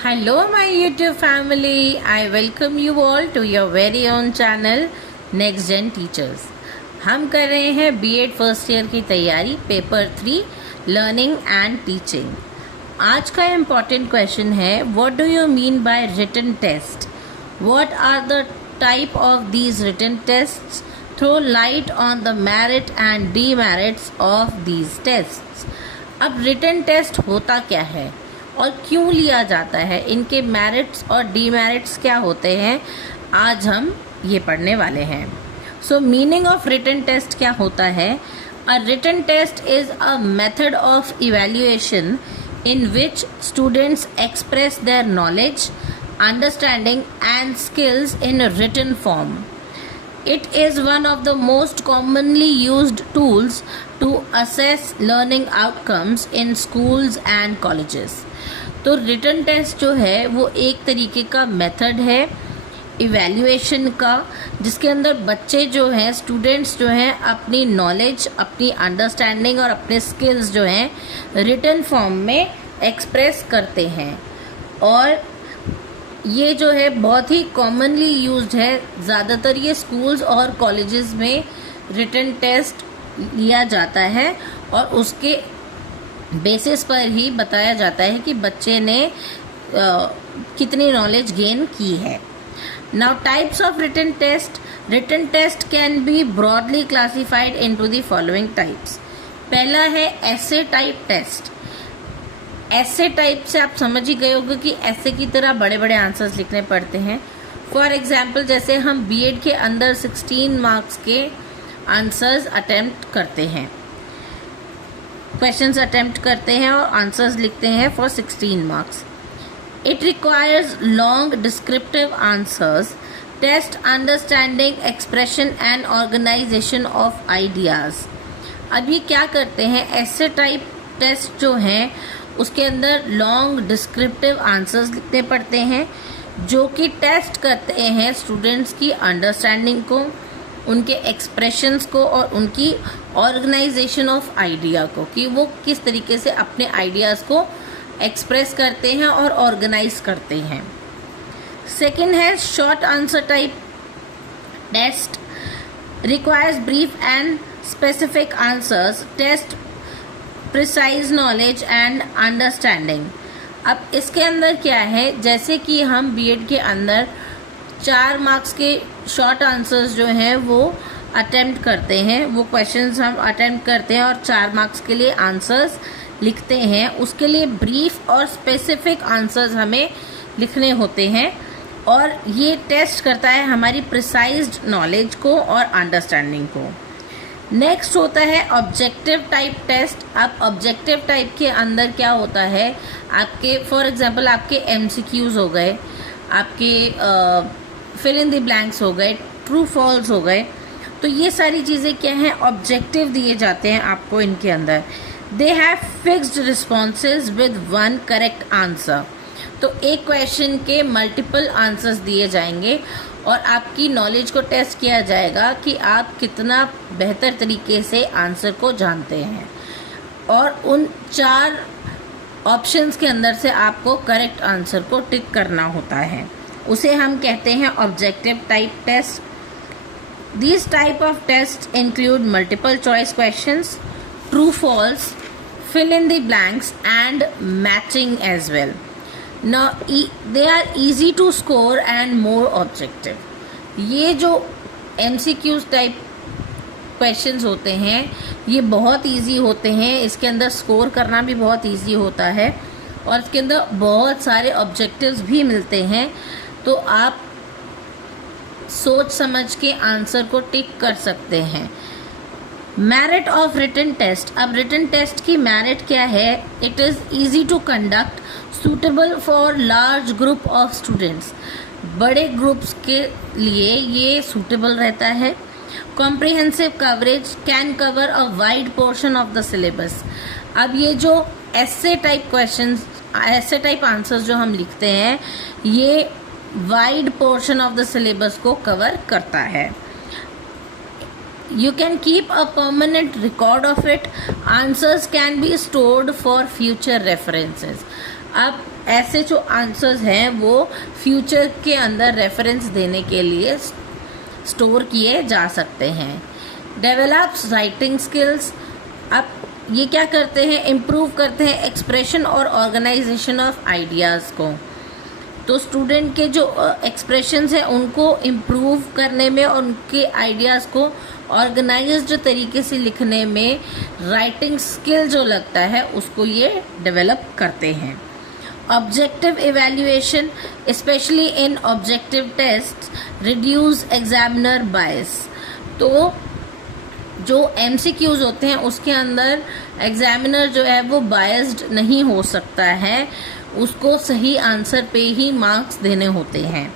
Hello my YouTube family, I welcome you all to your very own channel Next Gen Teachers। हम कर रहे हैं B.Ed first year की तैयारी paper 3 learning and teaching. आज का इम्पॉर्टेंट क्वेश्चन है what do you mean by written test, what are the type of these written tests, throw light on the merit and demerits of these tests. अब written test होता क्या है और क्यों लिया जाता है, इनके मेरिट्स और डीमेरिट्स क्या होते हैं, आज हम ये पढ़ने वाले हैं। So meaning of written test क्या होता है? A written test is a method of evaluation in which students express their knowledge, understanding and skills in written form. It is one of the most commonly used tools to assess learning outcomes in schools and colleges। तो written test जो है वो एक तरीके का method है evaluation का, जिसके अंदर बच्चे जो हैं, स्टूडेंट्स जो हैं, अपनी नॉलेज, अपनी अंडरस्टैंडिंग और अपने स्किल्स जो हैं रिटन फॉर्म में एक्सप्रेस करते हैं। और ये जो है बहुत ही कॉमनली यूज्ड है, ज़्यादातर ये स्कूल्स और कॉलेजेस में रिटन टेस्ट लिया जाता है और उसके बेसिस पर ही बताया जाता है कि बच्चे ने कितनी नॉलेज गेन की है। Now types of written test can be broadly classified into the following types. पहला है एसे टाइप टेस्ट। ऐसे टाइप से आप समझ ही गए होंगे कि ऐसे की तरह बड़े बड़े आंसर्स लिखने पड़ते हैं। फॉर एग्जाम्पल जैसे हम B.Ed के अंदर 16 मार्क्स के आंसर्स अटेम्प्ट करते हैं, क्वेश्चंस अटेम्प्ट करते हैं और आंसर्स लिखते हैं for 16 marks. It requires long descriptive answers, test understanding, expression and organisation of ideas. अब ये क्या करते हैं, ऐसे टाइप टेस्ट जो हैं उसके अंदर लॉन्ग डिस्क्रिप्टिव आंसर्स लिखने पड़ते हैं जो कि टेस्ट करते हैं स्टूडेंट्स की अंडरस्टैंडिंग को, उनके एक्सप्रेशंस को और उनकी ऑर्गेनाइजेशन ऑफ आइडिया को, कि वो किस तरीके से अपने आइडियाज़ को एक्सप्रेस करते हैं और ऑर्गेनाइज करते हैं। सेकंड है short answer type test, requires brief and specific answers, test precise knowledge and understanding. अब इसके अंदर क्या है, जैसे कि हम B.Ed के अंदर 4 मार्क्स के शॉर्ट आंसर्स जो हैं वो अटेम्प्ट करते हैं, वो क्वेश्चंस हम अटेम्प्ट करते हैं और 4 मार्क्स के लिए आंसर्स लिखते हैं। उसके लिए ब्रीफ और स्पेसिफिक आंसर्स हमें लिखने होते हैं और ये टेस्ट करता है हमारी प्रिसाइज्ड नॉलेज को और अंडरस्टैंडिंग को। नेक्स्ट होता है ऑब्जेक्टिव टाइप टेस्ट। अब ऑब्जेक्टिव टाइप के अंदर क्या होता है, आपके फॉर एग्जांपल आपके MCQs हो गए, आपके फिल इन द ब्लैंक्स हो गए, ट्रू फॉल्स हो गए, तो ये सारी चीज़ें क्या हैं, ऑब्जेक्टिव दिए जाते हैं आपको इनके अंदर। They have fixed responses with one correct answer. तो एक क्वेश्चन के मल्टीपल आंसर्स दिए जाएंगे और आपकी नॉलेज को टेस्ट किया जाएगा कि आप कितना बेहतर तरीके से आंसर को जानते हैं और उन 4 ऑप्शंस के अंदर से आपको करेक्ट आंसर को टिक करना होता है, उसे हम कहते हैं objective type test. These type of test include multiple choice questions, true false, fill in the blanks and matching as well. Now they are easy to score and more objective। ये जो MCQs टाइप क्वेश्चंस होते हैं ये बहुत easy होते हैं, इसके अंदर स्कोर करना भी बहुत इजी होता है और इसके अंदर बहुत सारे ऑब्जेक्टिव्स भी मिलते हैं, तो आप सोच समझ के आंसर को टिक कर सकते हैं। Merit of written test. अब रिटन टेस्ट की मेरिट क्या है, it is easy to conduct, suitable for large group of students. बड़े ग्रुप्स के लिए ये सूटेबल रहता है। Comprehensive coverage, can cover a wide portion of the syllabus. अब ये जो ऐसे टाइप क्वेश्चंस, ऐसे टाइप आंसर्स जो हम लिखते हैं ये wide portion of the syllabus को कवर करता है। You can keep a permanent record of it. Answers can be stored for future references। अब ऐसे जो आंसर्स हैं वो फ्यूचर के अंदर रेफरेंस देने के लिए स्टोर किए जा सकते हैं। डेवलप्स राइटिंग स्किल्स, अब ये क्या करते हैं, इम्प्रूव करते हैं एक्सप्रेशन और ऑर्गेनाइजेशन ऑफ आइडियाज़ को। तो स्टूडेंट के जो एक्सप्रेशंस हैं उनको इम्प्रूव करने में और उनके आइडियाज़ को ऑर्गेनाइज्ड तरीके से लिखने में राइटिंग स्किल जो लगता है उसको ये डेवलप करते हैं। Objective evaluation, specially in objective test, reduce examiner bias. तो जो MCQs होते हैं उसके अंदर एग्जामिनर जो है वो बायस्ड नहीं हो सकता है, उसको सही आंसर पे ही मार्क्स देने होते हैं।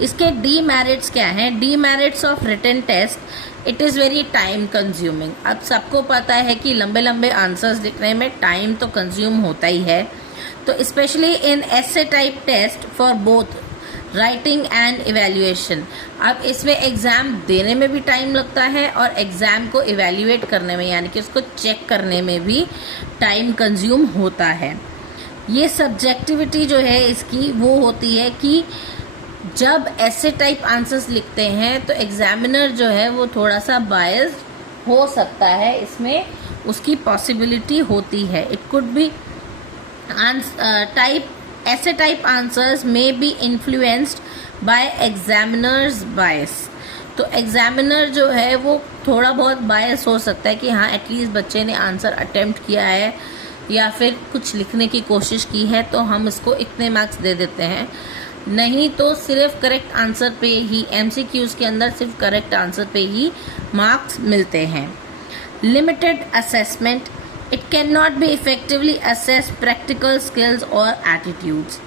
इसके डीमेरिट्स क्या हैं? Demerits of written test, it is very time consuming. अब सबको पता है कि लंबे लंबे आंसर्स लिखने में टाइम तो कंज्यूम होता ही है। तो स्पेशली इन ऐसे type test for both writing and evaluation, अब इसमें एग्ज़ाम देने में भी टाइम लगता है और एग्ज़ाम को इवैल्यूएट करने में यानी कि उसको चेक करने में भी टाइम कंज्यूम होता है। ये सब्जेक्टिविटी जो है इसकी वो होती है कि जब ऐसे टाइप आंसर्स लिखते हैं तो एग्जामिनर जो है वो थोड़ा सा बायस्ड हो सकता है, इसमें उसकी पॉसिबिलिटी होती है। इट कुड बी ऐसे टाइप आंसर्स में बी इन्फ्लुएंस्ड बाय एग्जामिनर्स बायस। तो एग्जामिनर जो है वो थोड़ा बहुत बायस हो सकता है कि हाँ एटलीस्ट बच्चे ने आंसर अटेम्प्ट किया है या फिर कुछ लिखने की कोशिश की है तो हम इसको इतने मार्क्स दे देते हैं। नहीं तो सिर्फ करेक्ट आंसर पे ही, MCQs के अंदर सिर्फ करेक्ट आंसर पे ही मार्क्स मिलते हैं। Limited assessment, it can not be effectively assess practical skills और एटीट्यूड्स।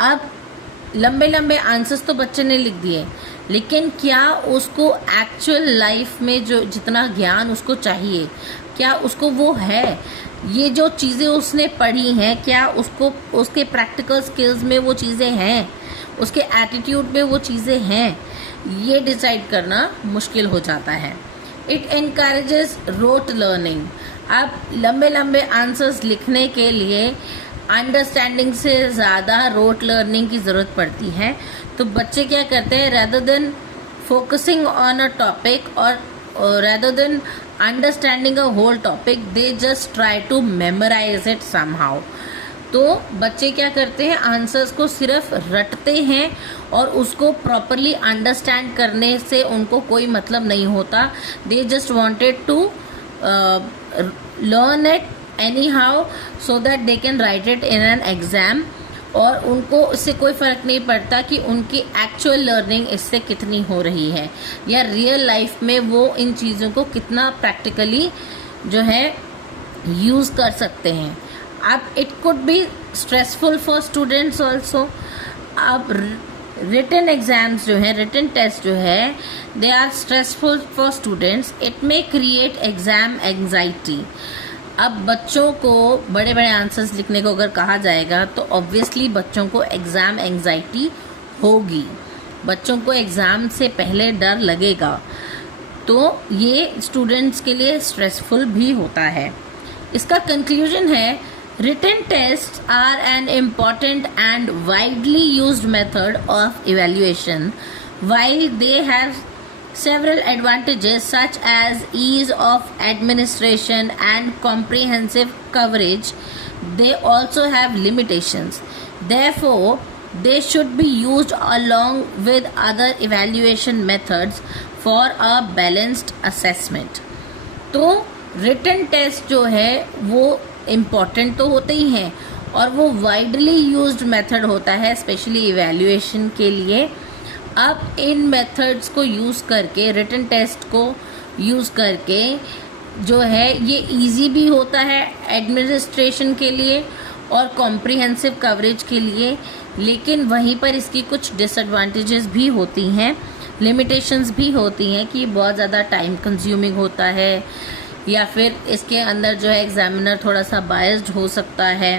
अब लंबे लंबे आंसर्स तो बच्चे ने लिख दिए, लेकिन क्या उसको एक्चुअल लाइफ में जो जितना ज्ञान उसको चाहिए क्या उसको वो है? ये जो चीज़ें उसने पढ़ी हैं क्या उसको उसके प्रैक्टिकल स्किल्स में वो चीज़ें हैं, उसके एटीट्यूड में वो चीज़ें हैं? ये डिसाइड करना मुश्किल हो जाता है। It encourages rote learning. अब लंबे लंबे आंसर्स लिखने के लिए अंडरस्टैंडिंग से ज़्यादा रोट लर्निंग की ज़रूरत पड़ती है। तो बच्चे क्या करते हैं, rather than focusing on a topic और rather than understanding a whole topic, they just try to memorize it somehow। तो बच्चे क्या करते हैं, आंसर्स को सिर्फ रटते हैं और उसको प्रॉपरली अंडरस्टैंड करने से उनको कोई मतलब नहीं होता। they just wanted to learn it anyhow so that they can write it in an exam, और उनको इससे कोई फ़र्क नहीं पड़ता कि उनकी एक्चुअल लर्निंग इससे कितनी हो रही है या रियल लाइफ में वो इन चीज़ों को कितना प्रैक्टिकली जो है यूज़ कर सकते हैं। अब it could be stressful for students also. अब रिटन एग्ज़ाम्स जो हैं, रिटन टेस्ट जो है, they are stressful for students. It may create exam anxiety. अब बच्चों को बड़े बड़े आंसर्स लिखने को अगर कहा जाएगा तो ऑब्वियसली बच्चों को एग्ज़ाम एंग्जाइटी होगी, बच्चों को एग्ज़ाम से पहले डर लगेगा, तो ये स्टूडेंट्स के लिए स्ट्रेसफुल भी होता है। इसका कंक्लूजन है, written test are an important and widely used method of evaluation. while they have several advantages such as ease of administration and comprehensive coverage, they also have limitations. Therefore, they should be used along with other evaluation methods for a balanced assessment. तो written test जो है वो important तो होते ही हैं और वो widely used method होता है स्पेशली इवैल्यूएशन के लिए। अब इन मेथड्स को यूज़ करके, रिटन टेस्ट को यूज़ करके जो है ये इजी भी होता है एडमिनिस्ट्रेशन के लिए और कॉम्प्रिहेंसिव कवरेज के लिए, लेकिन वहीं पर इसकी कुछ डिसएडवांटेजेस भी होती हैं, लिमिटेशंस भी होती हैं कि बहुत ज़्यादा टाइम कंज्यूमिंग होता है या फिर इसके अंदर जो है एग्जामिनर थोड़ा सा बायस्ड हो सकता है।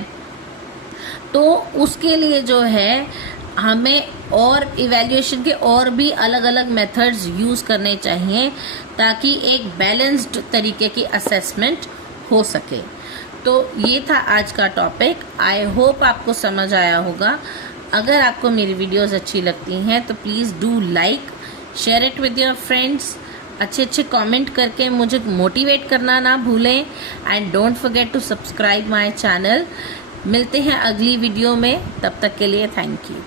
तो उसके लिए जो है हमें और इवैल्यूएशन के और भी अलग अलग मेथड्स यूज़ करने चाहिए ताकि एक बैलेंस्ड तरीके की असेसमेंट हो सके। तो ये था आज का टॉपिक। आई होप आपको समझ आया होगा। अगर आपको मेरी वीडियोस अच्छी लगती हैं तो please do like, share it with your friends. अच्छे कमेंट करके मुझे मोटिवेट करना ना भूलें। And don't forget to subscribe my channel. मिलते हैं अगली वीडियो में, तब तक के लिए थैंक यू।